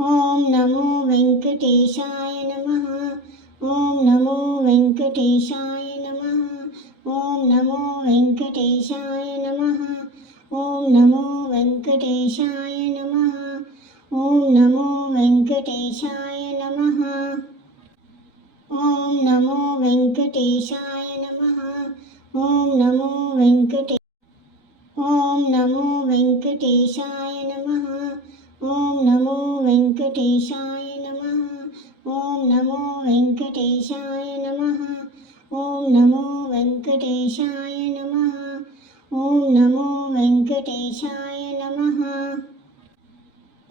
ॐ नमो वेङ्कटेशाय नमः। ॐ नमो वेङ्कटेशाय नमः। ॐ नमो वेङ्कटेशाय नमः। ॐ नमो वेङ्कटेशाय नमः। ॐ नमो वेङ्कटेशाय नमः। ॐ नमो वेङ्कटेशाय नमः। ॐ नमो वेङ्कटे ॐ नमो वेङ्कटेशाय नमः। ॐ नमो वेङ्कटेशाय नमः। ॐ नमो वेङ्कटेशाय नमः। ॐ नमो वेङ्कटेशाय नमः। ॐ नमो वेङ्कटेशाय नमः।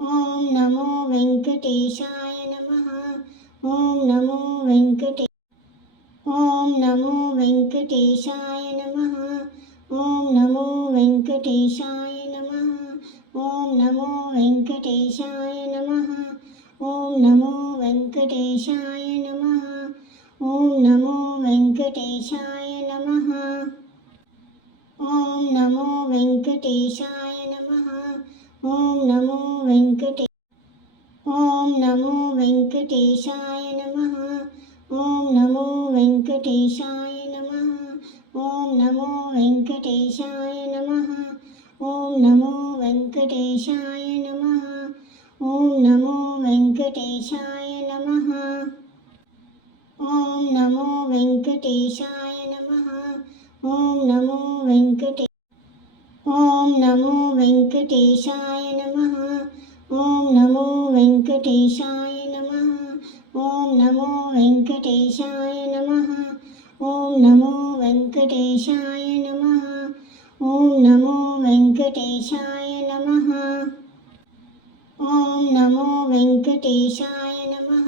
ॐ नमो वेङ्कटेशाय नमः। ॐ नमो वेङ्कटे ॐ नमो वेङ्कटेशाय नमः। ॐ नमो वेङ्कटेशाय नमः। ॐ नमो वेङ्कटेशाय नमः। ॐ नमो वेङ्कटेशाय नमः। ॐ नमो वेङ्कटेशाय नमः। ॐ नमो वेङ्कटेशाय नमः। ॐ नमो वेङ्कटे ॐ नमो वेङ्कटेशाय नमः। ॐ नमो वेङ्कटेशाय नमः। ॐ नमो वेङ्कटेशाय नमः। ॐ नमो वेङ्कटेशाय नमः। ॐ नमो वेङ्कटेशाय नमः। ॐ नमो वेङ्कटेशाय नमः। ॐ नमो वेङ्कटे ॐ नमो वेङ्कटेशाय नमः। ॐ नमो वेङ्कटेशाय नमः। ॐ नमो वेङ्कटेशाय नमः। ॐ नमो वेङ्कटेशाय नमः। ॐ नमो वेङ्कटेशाय नमः। ॐ नमो वेङ्कटेशाय नमः।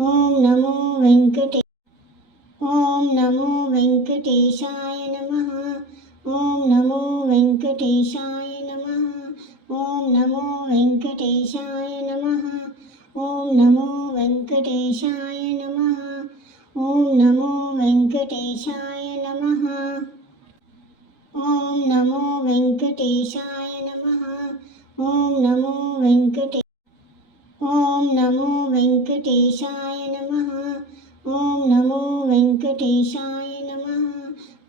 ॐ नमो वेङ्कटे ॐ नमो वेङ्कटेशाय नमः। ॐ नमो वेङ्कटेशाय नमः। ॐ नमो वेङ्कटेशाय नमः। ॐ नमो वेङ्कटेशाय नमः। ॐ नमो वेङ्कटेशाय नमः। ॐ नमो वेङ्कटेशाय नमः। ॐ नमो वेङ्कटे ॐ नमो वेङ्कटेशाय नमः। ॐ नमो वेङ्कटेशाय नमः।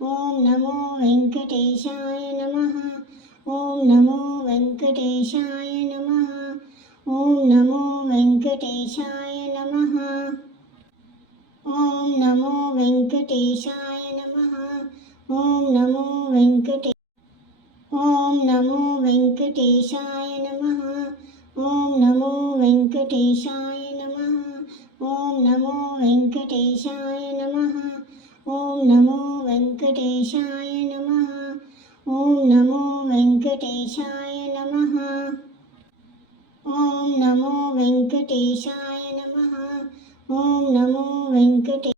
ॐ नमो वेङ्कटेशाय नमः। ॐ नमो वेङ्कटेशाय नमः। ॐ नमो वेङ्कटेशाय नमः। ॐ नमो वेङ्कटेशाय नमः। ॐ नमो वेङ्कटे ॐ नमो वेङ्कटेशाय नमः। ॐ नमो वेङ्कटेशाय नमः। ॐ नमो वेङ्कटेशाय नमः। ॐ नमो वेङ्कटेशाय नमः। ॐ नमो वेङ्कटेशाय नमः। ॐ नमो वेङ्कटेशाय नमः। ॐ नमो वेङ्कटे